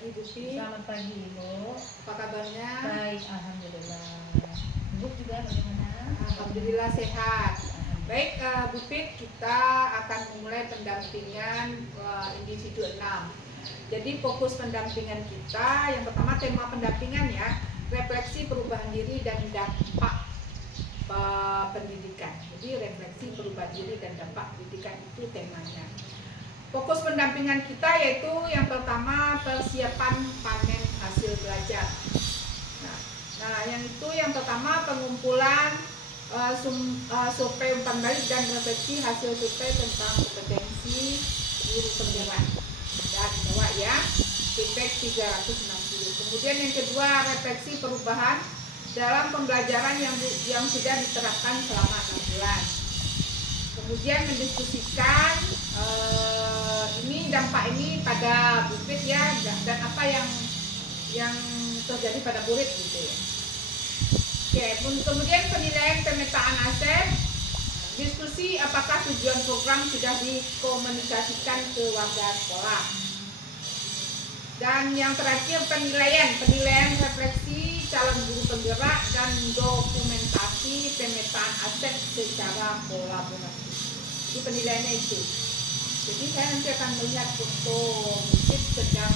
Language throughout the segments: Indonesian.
pagi Bu Pi. Selamat pagi Ibu. Apa kabarnya? Baik, alhamdulillah. Ibu juga bagaimana? Alhamdulillah sehat. Baik Bu Pi, kita akan memulai pendampingan individu 6. Jadi fokus pendampingan kita yang pertama, tema pendampingan ya, refleksi perubahan diri dan dampak pendidikan. Jadi refleksi perubahan diri dan dampak pendidikan itu temanya. Fokus pendampingan kita yaitu yang pertama persiapan panen hasil belajar. Nah, yang itu yang pertama pengumpulan survei umpan balik dan refleksi hasil survei tentang kompetensi guru penggerak. Dan bawa ya, feedback 360. Kemudian yang kedua refleksi perubahan dalam pembelajaran yang sudah diterapkan selama 6 bulan. Kemudian mendiskusikan ini dampak ini pada murid ya, dan apa yang terjadi pada murid gitu ya. Oke, kemudian penilaian pemetaan aset, diskusi apakah tujuan program sudah dikomunikasikan ke warga sekolah. Dan yang terakhir penilaian refleksi calon guru penggerak dan dokumentasi pemetaan aset secara kolaboratif. Jadi penilaiannya itu. Jadi saya nanti akan melihat foto mungkin sedang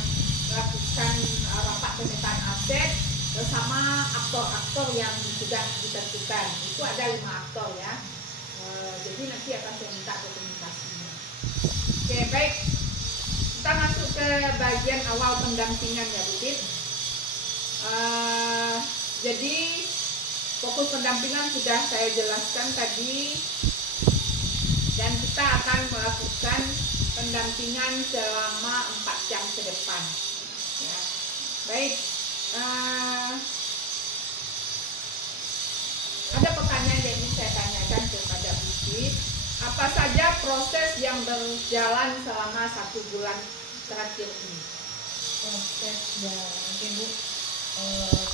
melakukan rapat pemetaan aset bersama aktor-aktor yang sudah ditentukan. Itu ada 5 aktor ya. Jadi nanti akan saya minta dokumentasinya. Oke, baik. Kita masuk ke bagian awal pendampingan ya Bu Tit. Jadi fokus pendampingan sudah saya jelaskan tadi, dan kita akan melakukan pendampingan selama 4 jam ke depan ya. Baik, ada pertanyaan yang ingin saya tanyakan kepada Bu Tit. Apa saja proses yang berjalan selama 1 bulan terakhir ini? Proses ya, oke Bu.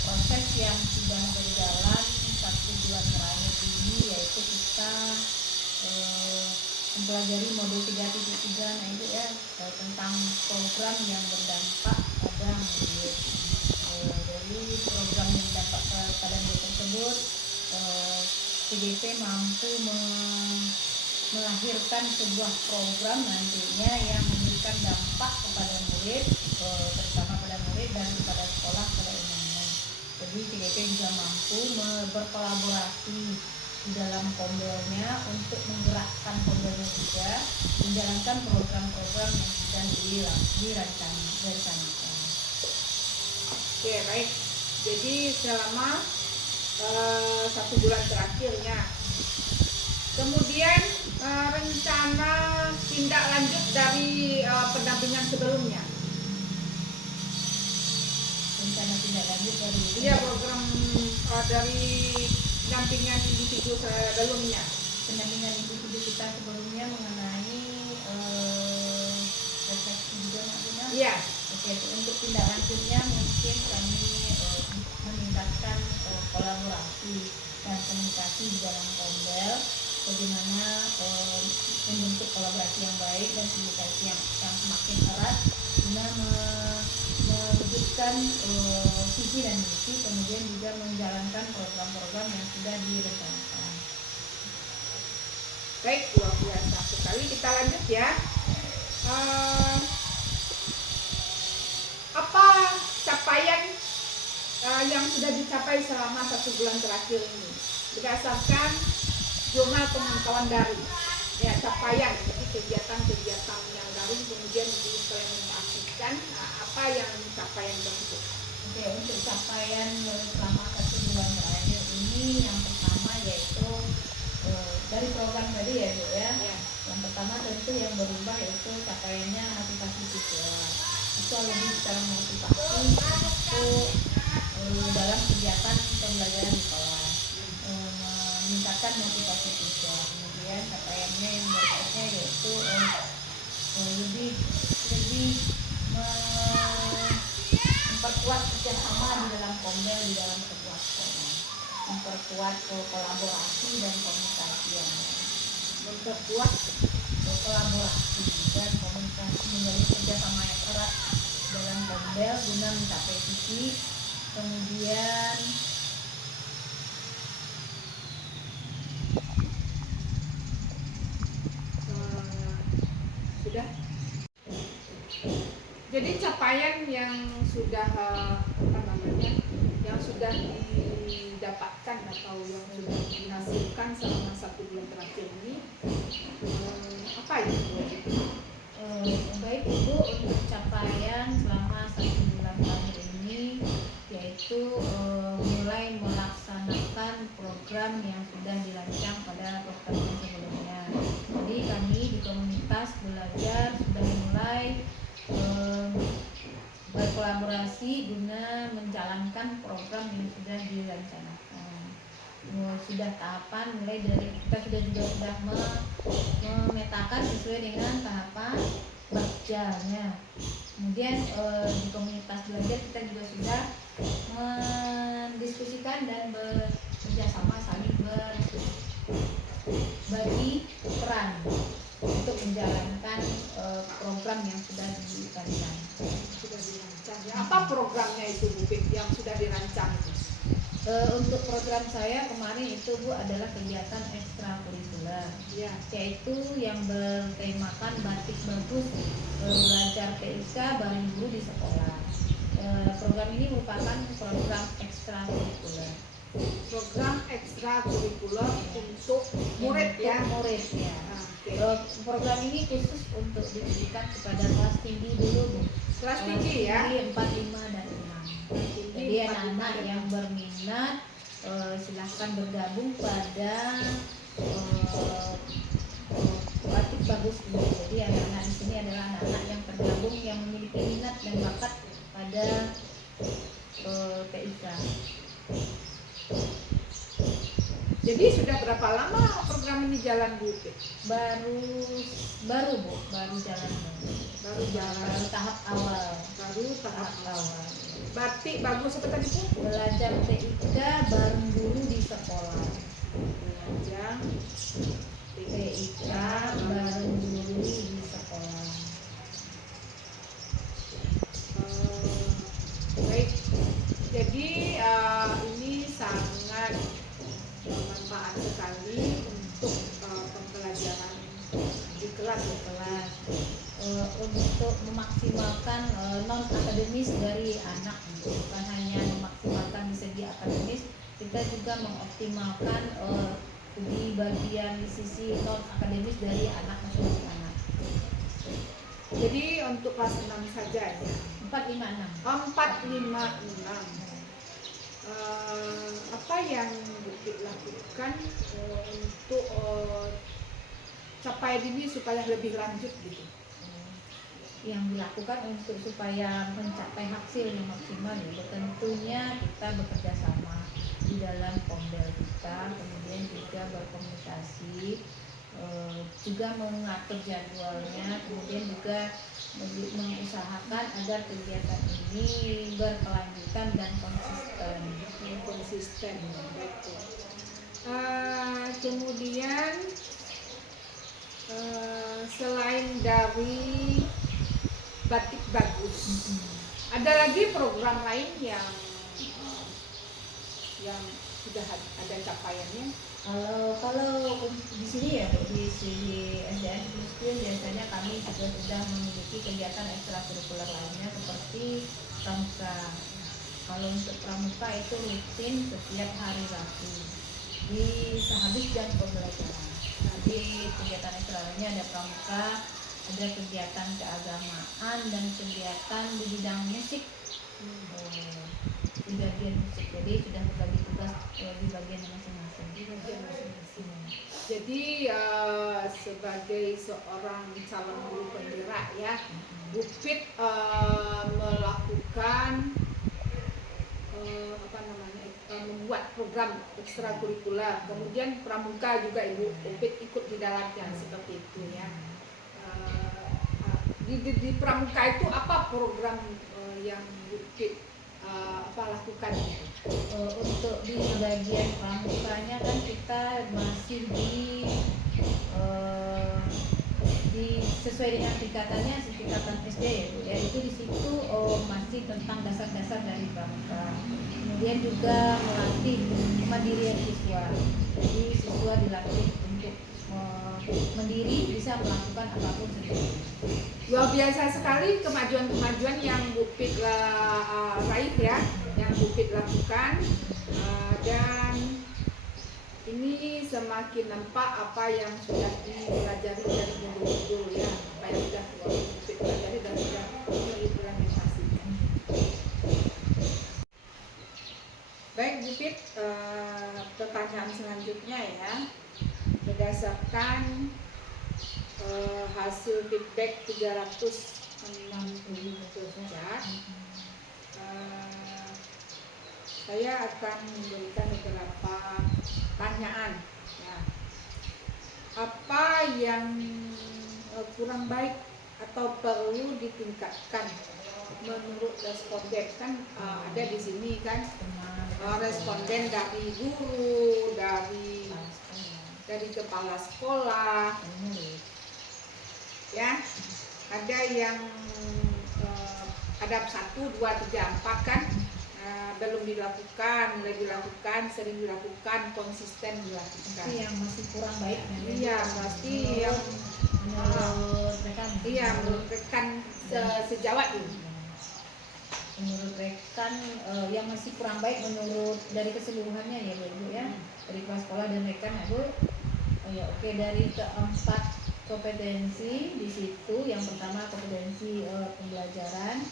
Proses yang sudah berjalan 1 bulan terakhir ini yaitu kita mempelajari modul 3.3. Nah itu ya, tentang program yang berdampak pada murid. Dari program yang berdampak pada murid tersebut, PDP mampu melahirkan sebuah program nantinya yang memberikan dampak kepada murid, terutama pada murid dan kepada sekolah pada umumnya. Jadi PDP juga mampu berkolaborasi di dalam kombelnya untuk menggerakkan kombelnya juga menjalankan program-program yang sudah dirancangkan. Oke, baik. Jadi selama 1 bulan terakhirnya. Kemudian rencana tindak lanjut dari pendampingan sebelumnya. Rencana tindak lanjut dari program dari pendampingan individu sebelumnya. Pendampingan individu kita sebelumnya mengenai refleksi juga maksudnya. Iya. Oke, untuk tindak lanjutnya mungkin kami meningkatkan kolaborasi dan komunikasi di dalam kombel, bagaimana membentuk kolaborasi yang baik dan komunikasi yang semakin erat guna mewujudkan visi dan misi, kemudian juga menjalankan program-program yang sudah direncanakan. Baik, luar biasa sekali. Kita lanjut ya. Apa capaian yang sudah dicapai selama 1 bulan terakhir ini berdasarkan jurnal pemantauan daring ya, capaian jadi kegiatan-kegiatan yang daring kemudian diimplementasikan. Apa yang capaian tersebut? Oke, untuk capaian selama 1 bulan terakhir ini yang pertama yaitu dari program tadi ya Bu ya. Yang pertama tentu yang berubah yaitu capaiannya motivasi siswa. Itu lebih secara motivasi untuk dalam kegiatan pembelajaran di kelas, meningkatkan motivasi siswa. Kemudian capaiannya yang berikutnya yaitu lebih memperkuat kerjasama di dalam kombel di dalam sebuah sekolah, memperkuat kolaborasi dan komunikasi yang Memperkuat kolaborasi dan komunikasi menjadi kerjasama yang erat dalam kombel pombel guna mencapai visi. Kemudian sudah. Jadi capaian yang sudah apa namanya, yang sudah didapatkan atau yang sudah dihasilkan selama 1 bulan terakhir ini apa itu? Baik Ibu, untuk capaian selama 1 bulan terakhir ini yaitu mulai melaksanakan program yang sudah dirancang pada pertemuan sebelumnya. Jadi kami di komunitas belajar sudah mulai berkolaborasi guna menjalankan program yang sudah direncanakan. Sudah tahapan mulai dari kita sudah memetakan sesuai dengan tahapan berjalannya. Kemudian di komunitas belajar kita juga sudah mendiskusikan dan bekerjasama saling berbagi peran untuk menjalankan program yang sudah dirancang. Apa programnya itu Bu Pik yang sudah dirancang itu? Untuk program saya kemarin itu Bu adalah kegiatan ekstrakurikuler, Ya. yaitu yang bertemakan batik bagus, belajar TIK bareng guru di sekolah. Program ini merupakan program ekstrakurikuler. Program ekstrakurikuler untuk murid ya. Murid ya. Oke. Program ini khusus untuk diberikan kepada kelas tinggi dulu Bu. Kelas tinggi ya. 4, 5 dan 6. Jadi anak-anak yang berminat silahkan bergabung pada batik bagus ini. Jadi anak-anak di sini adalah anak-anak yang tergabung yang memiliki minat dan bakat pada TIK. Jadi sudah berapa lama program ini jalan Bu? Baru Bu, baru jalan. Baru jalan. Baru tahap awal. Tahap awal. Batik bagus apa tadi Bu? Belajar TIK bareng guru di sekolah. Belajar TIK bareng guru di sekolah. Baik. Jadi ini sangat bermanfaat sekali untuk pembelajaran di kelas. Untuk memaksimalkan non akademis dari anak, bukan hanya memaksimalkan di segi akademis, kita juga mengoptimalkan di bagian sisi non akademis dari anak masing-masing anak. Jadi untuk kelas 6 saja ya. 4, 5, 6. 4, 5, 6. Apa yang dilakukan untuk capai ini supaya lebih lanjut gitu? Yang dilakukan untuk supaya mencapai hasil yang maksimal ya, tentunya kita bekerja sama di dalam pombel kita, kemudian juga berkomunikasi, juga mengatur jadwalnya, kemudian juga mengusahakan agar kegiatan ini berkelanjutan dan konsisten. Kemudian selain dari batik bagus, ada lagi program lain yang sudah ada capaiannya. Kalau di sini ya di SDN Muslim biasanya kami juga sudah memiliki kegiatan ekstrakurikuler lainnya seperti pramuka. Kalau untuk pramuka itu rutin setiap hari Rabu di sehabis jam pembelajaran. Di kegiatan ekstra lainnya ada pramuka, ada kegiatan keagamaan dan kegiatan di bidang musik. Di bagian musik, jadi sudah berbagi tugas di bagian masing-masing. Jadi sebagai seorang calon guru penggerak ya, Bu Pik melakukan membuat program ekstrakurikuler, kemudian pramuka juga Ibu Pik ikut di dalamnya seperti itu ya. Di pramuka itu apa program yang Bu Pik lakukan? Untuk di bagian pramukanya kan kita masih di sesuai dengan tingkatannya tingkatan SD ya Bu ya, itu di situ masih edukasi tentang dasar-dasar dari pramuka. Kemudian juga melatih kemandirian siswa. Jadi siswa dilatih untuk mandiri, bisa melakukan apapun sendiri. Luar biasa sekali kemajuan-kemajuan yang Bu Pik raih ya, yang Bu Pik lakukan. Dan ini semakin nampak apa yang sudah dipelajari dari dulu ya, apa yang sudah Bu Pik pelajari dan sudah diimplementasikan. Baik Bu Pik, pertanyaan selanjutnya ya, berdasarkan hasil feedback 360 chat, saya akan memberikan beberapa pertanyaan ya. Apa yang kurang baik atau perlu ditingkatkan menurut responden? Kan ada di sini kan responden dari guru, dari kepala sekolah ya, ada yang ada 1, 2, 3, 4 kan, belum dilakukan, mulai dilakukan, sering dilakukan, konsisten dilakukan. Itu yang masih kurang baik. Iya, pasti yang menurut rekan. Iya, menurut rekan sejawat ini. Menurut rekan yang masih kurang baik menurut dari keseluruhannya ya Bu Ibu ya, dari kepala sekolah dan rekan ya Bu. Ya oke, dari keempat kompetensi di situ, yang pertama kompetensi pembelajaran,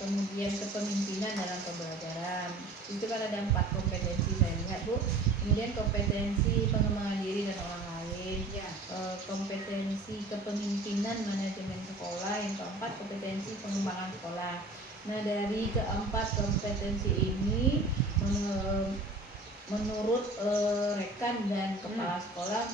kemudian kepemimpinan dalam pembelajaran. Itu kan ada 4 kompetensi saya lihat Bu. Kemudian kompetensi pengembangan diri dan orang lain, Ya. Kompetensi kepemimpinan manajemen sekolah, yang keempat kompetensi pengembangan sekolah. Nah dari keempat kompetensi ini menurut rekan dan kepala sekolah,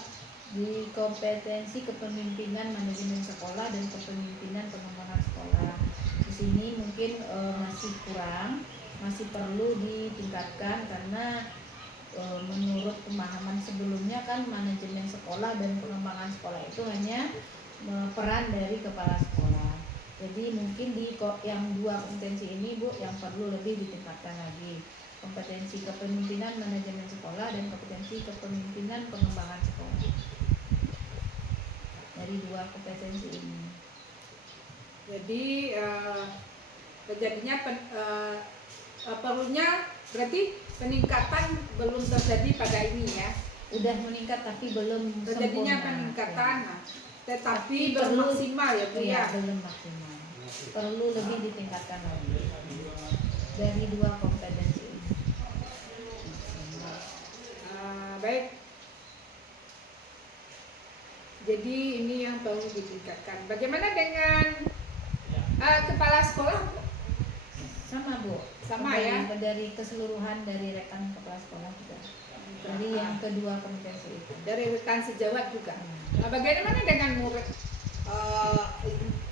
di kompetensi kepemimpinan manajemen sekolah dan kepemimpinan pengembangan sekolah, di sini mungkin masih kurang, masih perlu ditingkatkan karena menurut pemahaman sebelumnya kan manajemen sekolah dan pengembangan sekolah itu hanya peran dari kepala sekolah. Jadi mungkin di yang 2 kompetensi ini Bu yang perlu lebih ditingkatkan lagi, kompetensi kepemimpinan manajemen sekolah dan kompetensi kepemimpinan pengembangan sekolah. Dari 2 kompetensi ini. Jadi Terjadinya perlunya berarti peningkatan belum terjadi pada ini ya. Udah meningkat tapi belum Terjadinya sempurna, peningkatan, ya. tetapi Tapi belum perlu- maksimal ya Bu ya. Belum maksimal. Perlu lebih ditingkatkan lagi dari 2 kompetensi ini. Baik. Jadi ini yang perlu ditingkatkan. Bagaimana dengan kepala sekolah? Sama Bu. Sama ya. Dari keseluruhan dari rekan kepala sekolah juga. Dari yang kedua kompetensi itu. Dari rekan sejawat juga. Nah, bagaimana dengan murid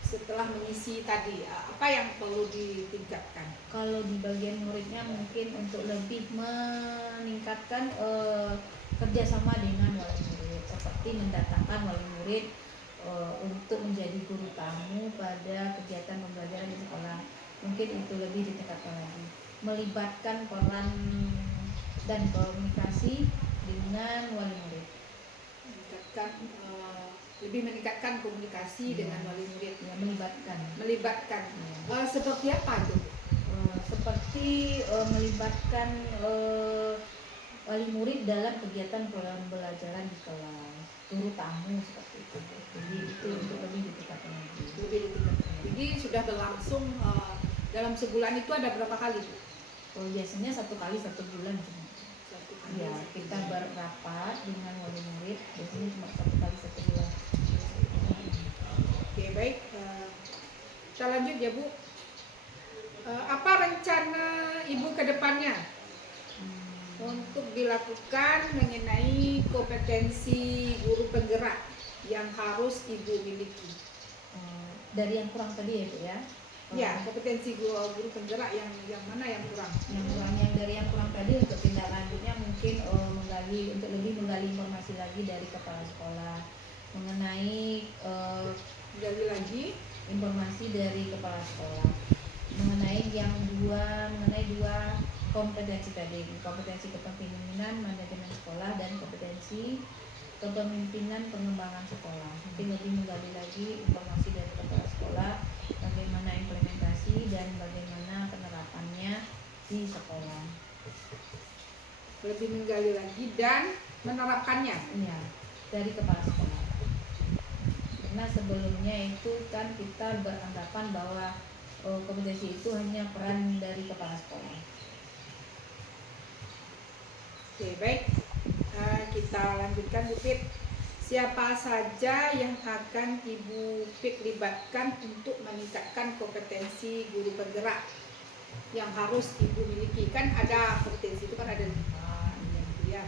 setelah mengisi tadi? Apa yang perlu ditingkatkan? Kalau di bagian muridnya mungkin untuk lebih meningkatkan kerjasama dengan wali murid, seperti mendatangkan wali murid untuk menjadi guru tamu pada kegiatan pembelajaran di sekolah. Mungkin itu lebih ditingkatkan lagi, melibatkan peran dan komunikasi dengan wali murid. Lebih meningkatkan komunikasi dengan wali murid. Ya, melibatkan. Seperti apa itu? Seperti melibatkan wali murid dalam kegiatan pembelajaran di kelas, guru tamu seperti itu. Jadi itu untuk lebih ditingkatkan lagi. Jadi sudah berlangsung dalam sebulan itu ada berapa kali? Biasanya 1 kali 1 bulan cuma. 1 kali. Ya, kita berrapat dengan wali murid biasanya cuma 1 kali 1 bulan. Oke, baik. Kita lanjut ya Bu. Apa rencana Ibu ke depannya untuk dilakukan mengenai kompetensi guru penggerak yang harus Ibu miliki? Dari yang kurang tadi ya Bu ya. Ya, kompetensi guru penggerak yang mana yang kurang? Yang dari yang kurang tadi, untuk tindak lanjutnya mungkin untuk lebih menggali informasi lagi dari kepala sekolah mengenai Gali lagi informasi dari kepala sekolah mengenai dua kompetensi tadi, kompetensi kepemimpinan manajemen sekolah dan kompetensi kepemimpinan pengembangan sekolah. Mungkin lebih menggali lagi informasi dari kepala sekolah, bagaimana implementasi dan bagaimana penerapannya di sekolah. Lebih menggali lagi dan menerapkannya. Iya, dari kepala sekolah. Karena sebelumnya itu kan kita beranggapan bahwa kompetensi itu hanya peran dari kepala sekolah. Oke, baik. Kita lanjutkan, Bu Pit. Siapa saja yang akan Ibu Pit libatkan untuk meningkatkan kompetensi guru penggerak yang harus Ibu miliki? Kan ada kompetensi itu kan ada 5, ya.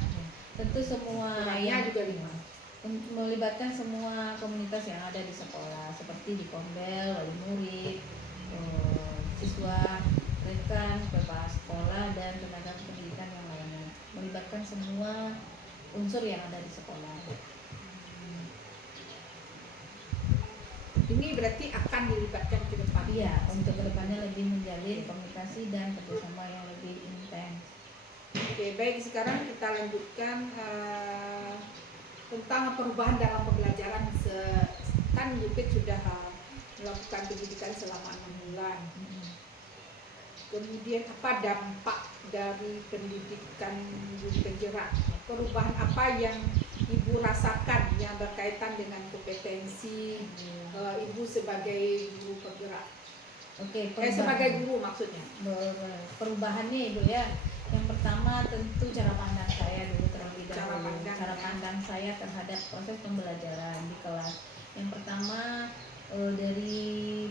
Tentu semua Orangnya juga 5. Melibatkan semua komunitas yang ada di sekolah, seperti di Kombel, wali murid, siswa, rekan, kepala sekolah, dan tenaga pendidikan yang lainnya. Melibatkan semua unsur yang ada di sekolah. Ini berarti akan dilibatkan ke depan. Iya, untuk kedepannya lebih menjalin komunikasi dan kerjasama yang lebih intens. Oke, baik. Sekarang kita lanjutkan tentang perubahan dalam pembelajaran. Kan Yupit sudah melakukan pendidikan selama 6 bulan. Kemudian apa dampak dari pendidikan guru penggerak? Perubahan apa yang Ibu rasakan yang berkaitan dengan kompetensi Ibu sebagai guru penggerak? Oke, Sebagai guru maksudnya. Perubahannya Ibu ya. Yang pertama tentu cara pandang saya dulu terlebih dahulu. Cara pandang saya terhadap proses pembelajaran di kelas. Yang pertama dari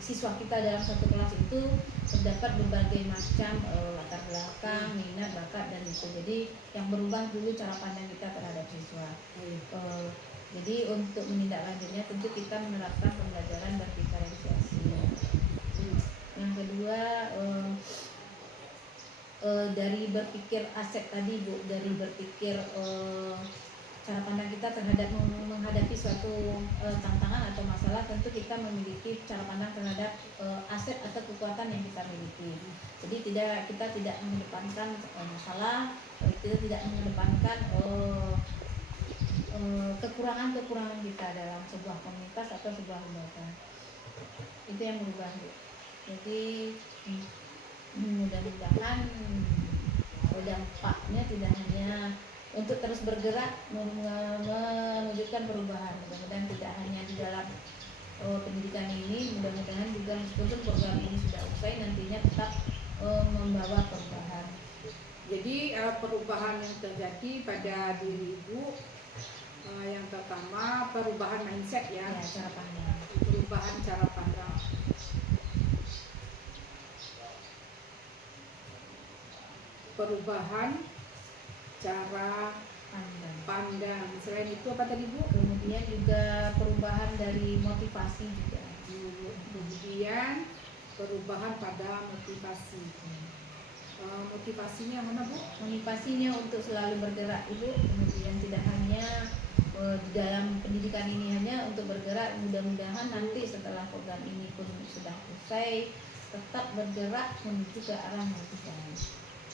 siswa kita dalam satu kelas itu terdapat berbagai macam latar belakang, minat, bakat dan itu. Jadi yang berubah dulu cara pandang kita terhadap siswa. Jadi untuk menindaklanjutnya tentu kita menerapkan pembelajaran berdiferensiasi. Yang kedua dari berpikir aset tadi Bu, dari berpikir cara pandang kita terhadap menghadapi suatu tantangan atau masalah, tentu kita memiliki cara pandang terhadap aset atau kekuatan yang kita miliki. Jadi kita tidak mengedepankan masalah, kita tidak mengedepankan kekurangan-kekurangan kita dalam sebuah komunitas atau sebuah lembaga. Itu yang berubah Bu. Jadi mudah-mudahan dampaknya tidak hanya untuk terus bergerak mewujudkan perubahan. Mudah-mudahan tidak hanya di dalam pendidikan ini, mudah-mudahan juga meskipun program ini sudah usai nantinya tetap membawa perubahan. Jadi perubahan yang terjadi pada diri Ibu yang pertama perubahan mindset ya, cara pandang. Perubahan cara pandang. Perubahan cara pandang. Selain itu apa tadi Bu? Kemudian juga perubahan dari motivasi juga. Kemudian perubahan pada motivasi. Motivasinya mana Bu? Motivasinya untuk selalu bergerak Ibu. Kemudian tidak hanya di dalam pendidikan ini hanya untuk bergerak, mudah-mudahan nanti setelah program ini pun sudah usai tetap bergerak menuju ke arah yang lebih baik.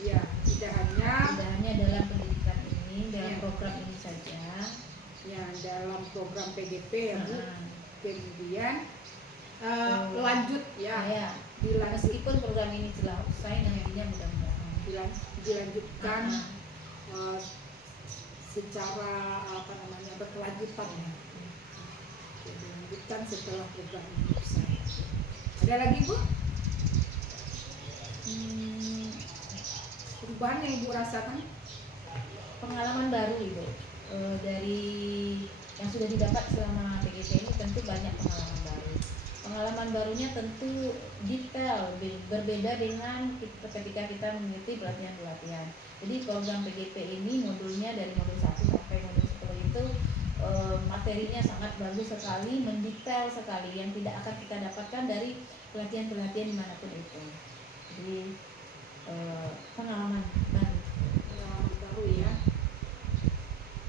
Ya, tidak hanya dalam pendidikan ini, dalam program ini saja. Ya, dalam program PGP ya Bu. Kemudian lanjut ya. Meskipun program ini telah usai, nantinya mudah-mudahan dilanjutkan secara berkelanjutan ya. Dilanjutkan setelah program ini usai. Ada lagi Bu? Perubahan yang Ibu rasakan? Pengalaman baru Ibu dari yang sudah didapat selama PGP ini tentu banyak pengalaman baru. Pengalaman barunya tentu detail, berbeda dengan ketika kita mengikuti pelatihan-pelatihan. Jadi program PGP ini modulnya dari modul 1 sampai modul 10 itu materinya sangat bagus sekali, mendetail sekali yang tidak akan kita dapatkan dari pelatihan-pelatihan dimanapun itu. Jadi pengalaman baru ya.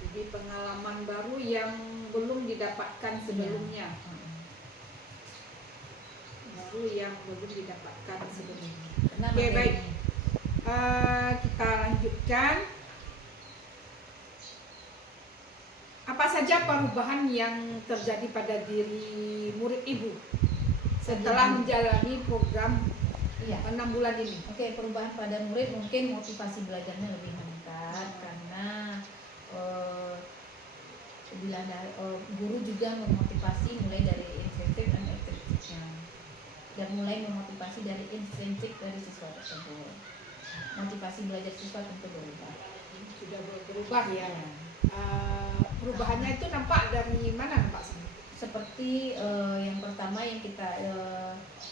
Jadi pengalaman baru yang belum didapatkan sebelumnya. baru yang belum didapatkan sebelumnya. Karena Oke, materi- baik. Kita lanjutkan. Apa saja perubahan yang terjadi pada diri murid ibu setelah menjalani program Iya. 6 bulan ini? Oke, perubahan pada murid mungkin motivasi belajarnya lebih meningkat karena guru juga memotivasi mulai dari insentif dan ekstrinsipnya dan mulai memotivasi dari intrinsik dari siswa tersebut. Motivasi belajar siswa tentu berubah. Sudah berubah ya. Perubahannya itu nampak dari mana Pak? Seperti yang pertama yang kita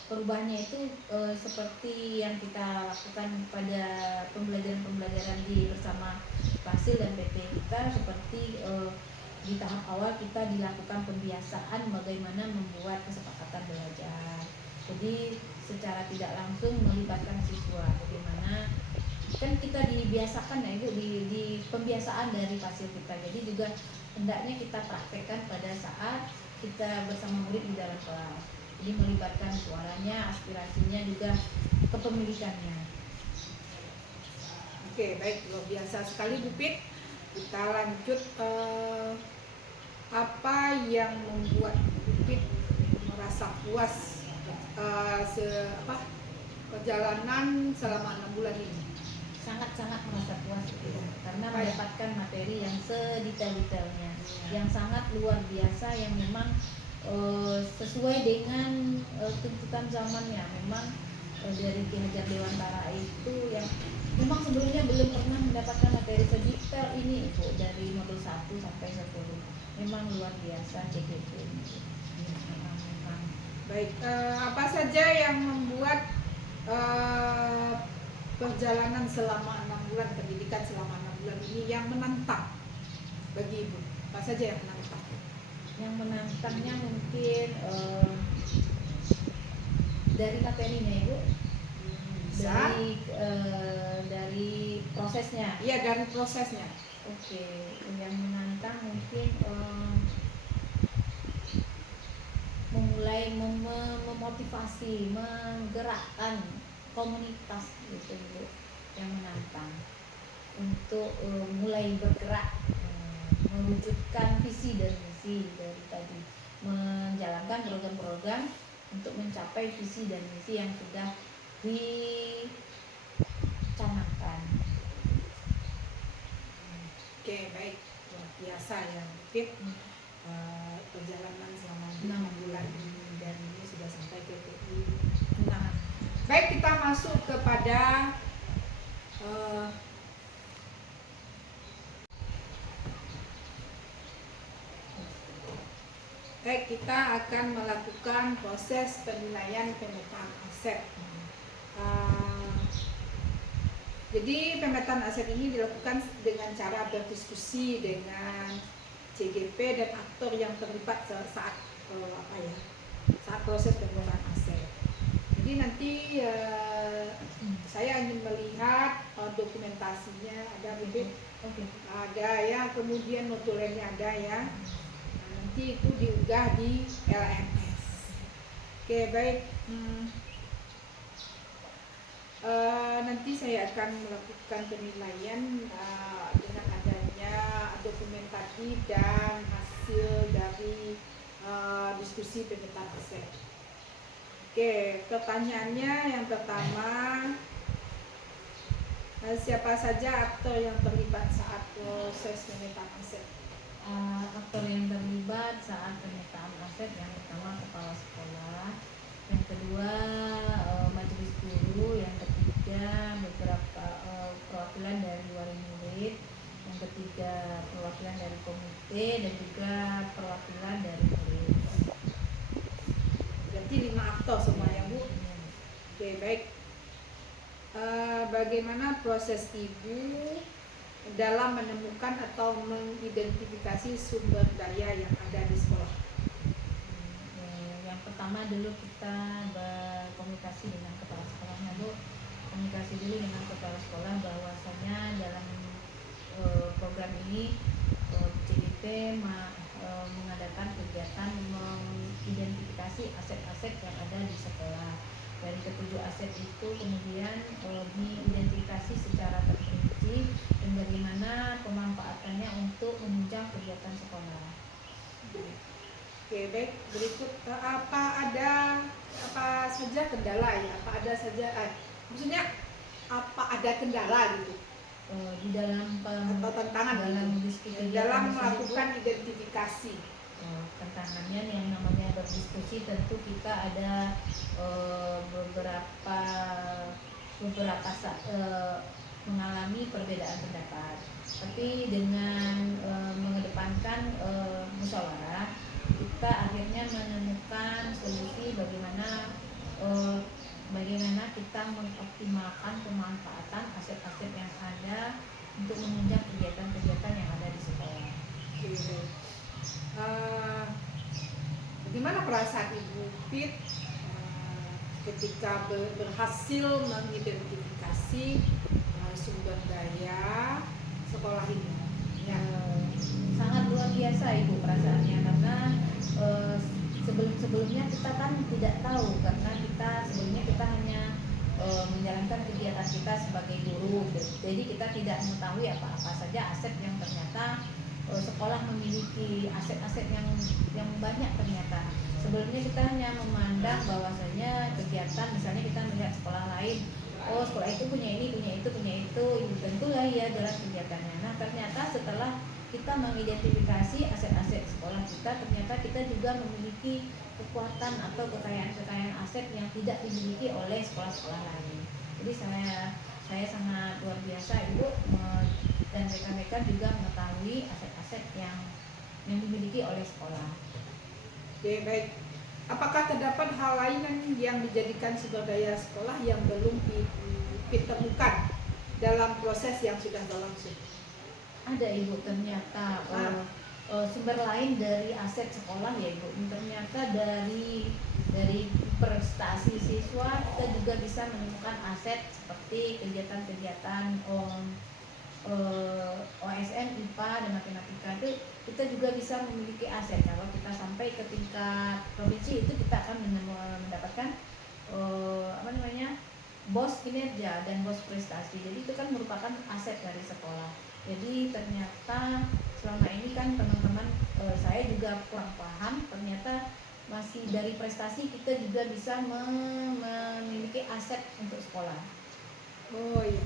perubahannya itu seperti yang kita lakukan pada pembelajaran di bersama Fasil dan PT kita, seperti di tahap awal kita dilakukan pembiasaan bagaimana membuat kesepakatan belajar. Jadi secara tidak langsung melibatkan siswa, bagaimana kan kita dibiasakan ya Ibu di pembiasaan dari Fasil kita. Jadi juga hendaknya kita praktekkan pada saat kita bersama murid di dalam kelas. Jadi melibatkan suaranya, aspirasinya, juga kepemilikannya. Oke, baik, luar biasa sekali Bu Pit. Kita lanjut, apa yang membuat Bu Pit merasa puas perjalanan selama 6 bulan ini? Sangat-sangat merasa puas karena mendapatkan materi yang sedetail-detailnya, yang sangat luar biasa, yang memang sesuai dengan tuntutan zamannya. Memang dari Ki Hajar Dewantara itu yang memang sebelumnya belum pernah mendapatkan materi sedetail ini Ibu, dari modul 1 sampai 10. Memang luar biasa CGP ini. Baik, apa saja yang membuat perjalanan selama 6 bulan, pendidikan selama 6 bulan ini yang menantang bagi Ibu? Apa saja yang menantang? Yang menantangnya mungkin dari materinya Ibu, dari prosesnya. Iya, dari prosesnya. Oke, yang menantang mungkin memulai memotivasi, menggerakkan komunitas gitu Bu, yang menantang untuk mulai bergerak, mewujudkan visi dan misi dari tadi, menjalankan program-program untuk mencapai visi dan misi yang sudah dicanangkan. Oke, baik, luar biasa ya Pit. Perjalanan selama 6 bulan ini, dan ini sudah sampai ke PI 6. Baik, kita masuk kepada kita akan melakukan proses penilaian pemetaan aset. Jadi pemetaan aset ini dilakukan dengan cara berdiskusi dengan CGP dan aktor yang terlibat saat proses pemetaan aset. Jadi nanti saya ingin melihat dokumentasinya ada, ada ya, kemudian notulennya ada ya. Nanti itu diunggah di LMS. Oke, baik. Nanti saya akan melakukan penilaian dengan adanya dokumentasi dan hasil dari diskusi pemetaan aset. Oke, pertanyaannya yang pertama, siapa saja aktor yang terlibat saat proses pemetaan aset? Aktor yang terlibat saat pemetaan aset, yang pertama kepala sekolah, yang kedua majelis guru, yang ketiga beberapa perwakilan dari wali murid, yang ketiga perwakilan dari komite, dan juga perwakilan dari murid. Berarti 5 aktor semua ya Bu? Oke, baik. Bagaimana proses Ibu dalam menemukan atau mengidentifikasi sumber daya yang ada di sekolah? Yang pertama dulu kita berkomunikasi dengan kepala sekolahnya Bu, komunikasi dulu dengan kepala sekolah bahwasanya dalam program ini CGP mengadakan kegiatan mengidentifikasi aset-aset yang ada di sekolah. Dari ketujuh aset itu kemudian diidentifikasi secara terperinci dan bagaimana pemanfaatannya untuk menunjang kegiatan sekolah. Oke, baik. Berikut apa saja kendala ya? Maksudnya apa ada kendala gitu Di dalam atau tantangan dalam gitu, diskusi dalam tersebut, melakukan identifikasi? tantangannya yang namanya berdiskusi tentu kita ada beberapa mengalami perbedaan pendapat, tapi dengan mengedepankan musyawarah kita akhirnya menemukan solusi bagaimana kita mengoptimalkan pemanfaatan aset-aset yang ada untuk menunjang kegiatan-kegiatan yang ada di sekolah. Oke. Bagaimana perasaan Ibu Pit ketika berhasil mengidentifikasi sumber daya sekolah ini? Ya. Sangat luar biasa Ibu perasaannya, karena sebelumnya kita kan tidak tahu, karena sebelumnya kita hanya menjalankan kegiatan kita sebagai guru, jadi kita tidak mengetahui apa-apa saja aset yang ternyata sekolah memiliki aset-aset yang banyak ternyata. Sebelumnya kita hanya memandang bahwasanya kegiatan, misalnya kita melihat sekolah lain, oh sekolah itu punya ini, punya itu, tentulah ya jalan kegiatannya. Nah ternyata setelah kita mengidentifikasi aset-aset sekolah kita, ternyata kita juga memiliki kekuatan atau kekayaan aset yang tidak dimiliki oleh sekolah-sekolah lain. Jadi saya sangat luar biasa Ibu, dan rekan-rekan juga mengetahui aset-aset yang dimiliki oleh sekolah. Oke, baik. Apakah terdapat hal lain yang dijadikan sumber daya sekolah yang belum ditemukan dalam proses yang sudah berlangsung? Ada Ibu, ternyata sumber lain dari aset sekolah ya Ibu, ternyata dari prestasi siswa kita juga bisa menemukan aset seperti kegiatan-kegiatan OSN, IPA, dan matematika. Itu kita juga bisa memiliki aset. Kalau kita sampai ke tingkat provinsi itu kita akan mendapatkan BOS kinerja dan BOS prestasi. Jadi itu kan merupakan aset dari sekolah. Jadi ternyata selama ini kan teman-teman saya juga kurang paham, ternyata masih dari prestasi kita juga bisa memiliki aset untuk sekolah. Oh iya.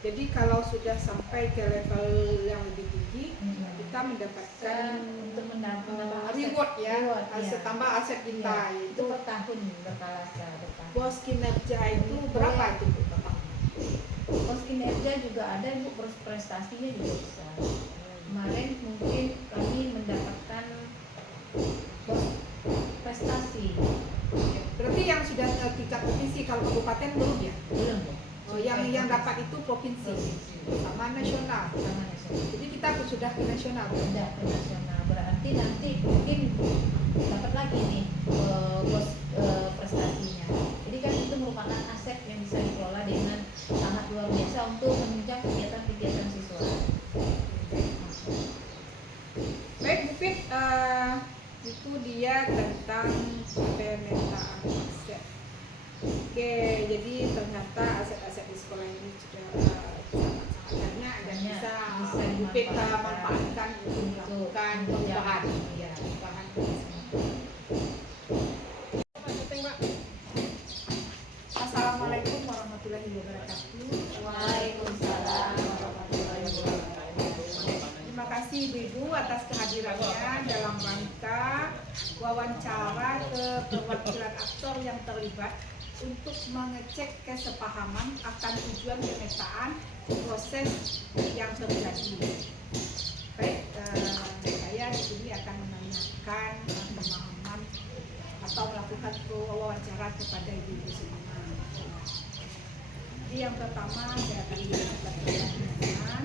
Jadi kalau sudah sampai ke level yang lebih tinggi, kita mendapatkan untuk menambah reward ya, aset, tambah aset kita. Ya, itu per tahun berkala. BOS kinerja itu berapa itu per tahun? BOS kinerja juga ada Bu, prestasinya juga bisa. Kemarin mungkin kami mendapatkan BOS prestasi. Berarti yang sudah tingkat provinsi, kalau kabupaten belum ya? Belum. Oh, yang dapat itu provinsi sama nasional. Jadi kita sudah ke nasional. Sudah ke nasional. Berarti nanti mungkin dapat lagi nih BOS prestasinya. Jadi kan itu merupakan aset yang bisa dikelola dengan sangat luar biasa untuk menunjang kegiatan-kegiatan siswa. Baik Bu Pit, itu dia tentang pemetaan aset. Oke, jadi ternyata aset-aset di sekolah ini sudah sangat banyak dan bisa Bu Pit manfaatkan untuk melakukan perubahan. Assalamualaikum warahmatullahi wabarakatuh. Waalaikumsalam warahmatullahi wabarakatuh. Terima kasih Ibu atas kehadirannya dalam rangka wawancara ke perwakilan aktor yang terlibat untuk mengecek kesepahaman akan tujuan pemetaan proses yang terjadi. Baik, saya di sini akan menanyakan pemahaman atau melakukan wawancara kepada Ibu semua. Jadi yang pertama saya akan menanyakan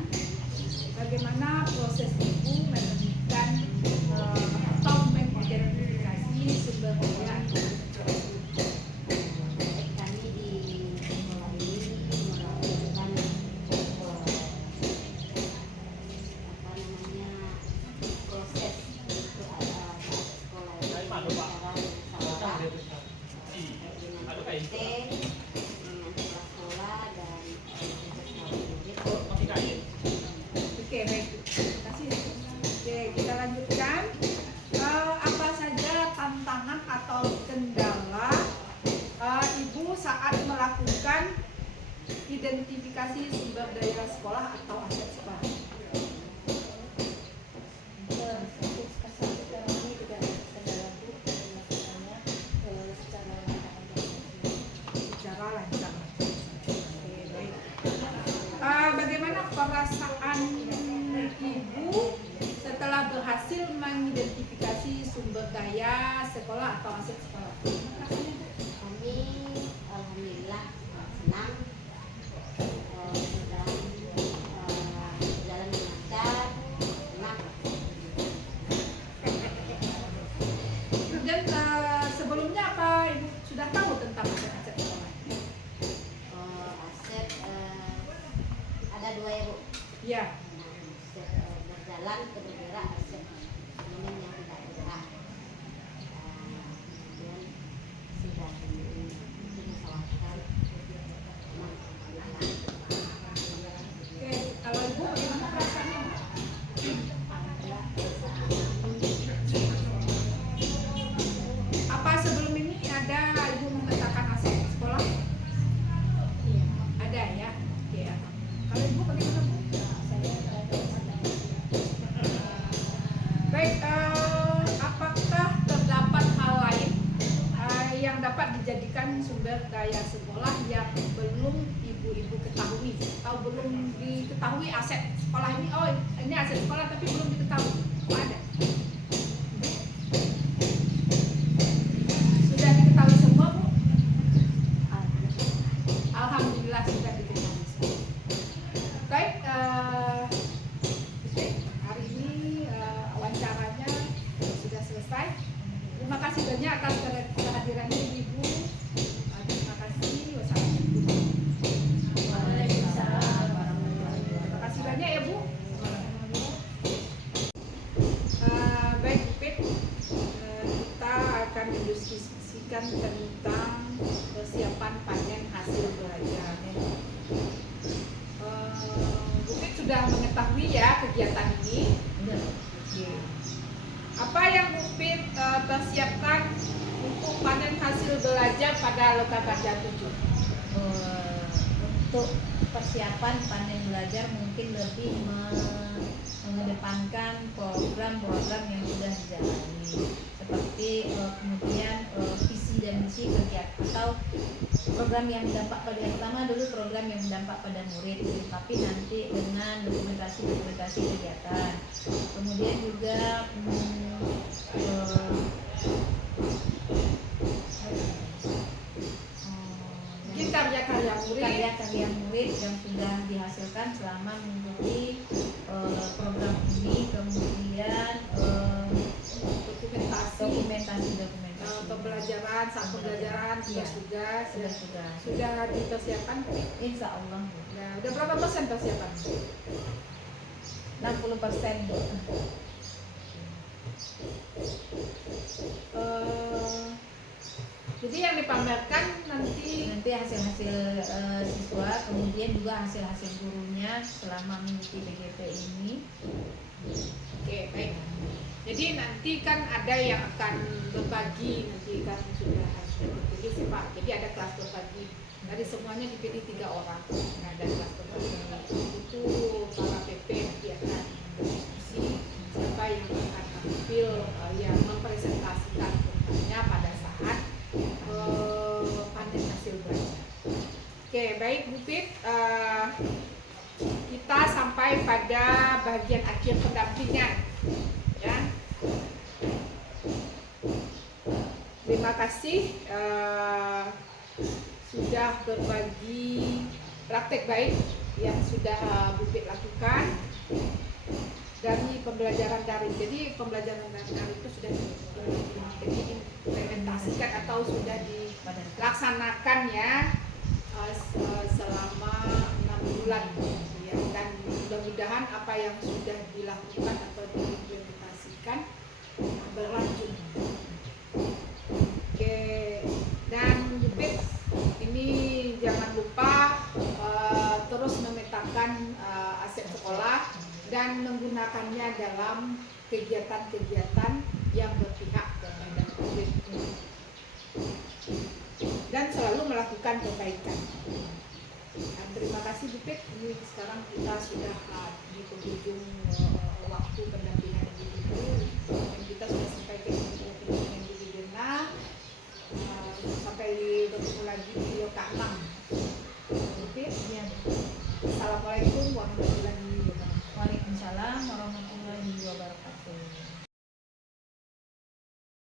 bagaimana proses Ibu menemukan atau mengidentifikasi sumber daya. Proses itu ada sekolah dengan kepala sekolah dan murid. Oke, baik. Terima kasih. Oke, kita lanjutkan. Apa saja tantangan atau kendala Ibu saat melakukan identifikasi sumber daya sekolah atau aset sekolah? Secara lancar. Oke, baik. Bagaimana perasaan Ibu setelah berhasil mengidentifikasi sumber daya sekolah atau aset sekolah? Kami alhamdulillah senang sedang berjalan lancar, senang. Dan sebelumnya apa Ibu sudah tahu tentang aset-aset sekolah? Aset ada dua ya Bu. Ya. Nah, aset berjalan atau bergerak, aset momen yang tidak bergerak. Kemudian sudah dimasalahkan. Oke, kalau Ibu bagaimana perasaannya? Apa sebelum ini ada Ibu memetakan aset sekolah? Iya, ada ya. Oke, ya. Kalau Ibu bagaimana Bu? Baik, apakah terdapat hal lain yang dapat dijadikan sumber daya sekolah yang belum ibu-ibu ketahui atau belum diketahui aset sekolah ini? Oh, ini aset sekolah tapi belum diketahui. Oh, ada. Sudah diketahui semua Bu? Alhamdulillah sudah diketahui semua. Baik, hari ini wawancaranya sudah selesai. Terima kasih banyak atas kehadirannya Ibu. Terima kasih. Wassalamualaikum. Terima kasih banyak ya Bu. Baik Pip, kita akan mendiskusikan tentang persiapan panen hasil belajar. Bukit sudah mengetahui ya kegiatan ini. Apa yang Bukit persiapkan untuk panen hasil belajar pada Lokakarya 7? Untuk persiapan panen belajar mungkin lebih mengedepankan program-program yang sudah dijalani, seperti kemudian visi dan misi kegiatan atau program yang berdampak pada yang pertama dulu program yang berdampak pada murid, tapi nanti dengan dokumentasi kegiatan. Kemudian juga Mungkin karya-karya murid yang sudah dihasilkan selama mengikuti program ini, kemudian dokumentasi pembelajaran, saat pembelajaran, tugas-tugas sudah dipersiapkan. Insya Allah. Nah, udah berapa persen persiapan? 60%. Jadi yang dipamerkan nanti hasil-hasil siswa, kemudian juga hasil-hasil gurunya selama mengikuti PGP ini. Oke, baik. Jadi nanti kan ada yang akan berbagi, nanti kan sudah berbagi sih Pak. Jadi ada kelas berbagi. Dari semuanya dipilih 3 orang. Nah, ada kelas berbagi. Itu para PP nanti akan berdiskusi siapa yang akan tampil yang mempresentasikan programnya pada saat panen hasil belajar. Oke, baik Bu Pit. Kita sampai pada bagian akhir pendampingan. Ya. Terima kasih sudah berbagi praktek baik yang sudah Bu Pit lakukan dari pembelajaran daring. Jadi pembelajaran daring itu sudah diimplementasikan atau sudah dilaksanakan ya selama 6 bulan ya. Dan mudah-mudahan apa yang sudah dilakukan atau diimplementasikan berlanjut. Oke, dan Bu Pit melibatkannya dalam kegiatan-kegiatan yang berpihak kepada murid dan selalu melakukan kebaikan. Dan terima kasih Bu Pit. Ini sekarang kita sudah di penghujung waktu pendampingan individu dan kita sudah sampai ke pendampingan individu. Sampai bertemu lagi di video ke-6. Bu Pit, Assalamualaikum warahmatullahi wabarakatuh.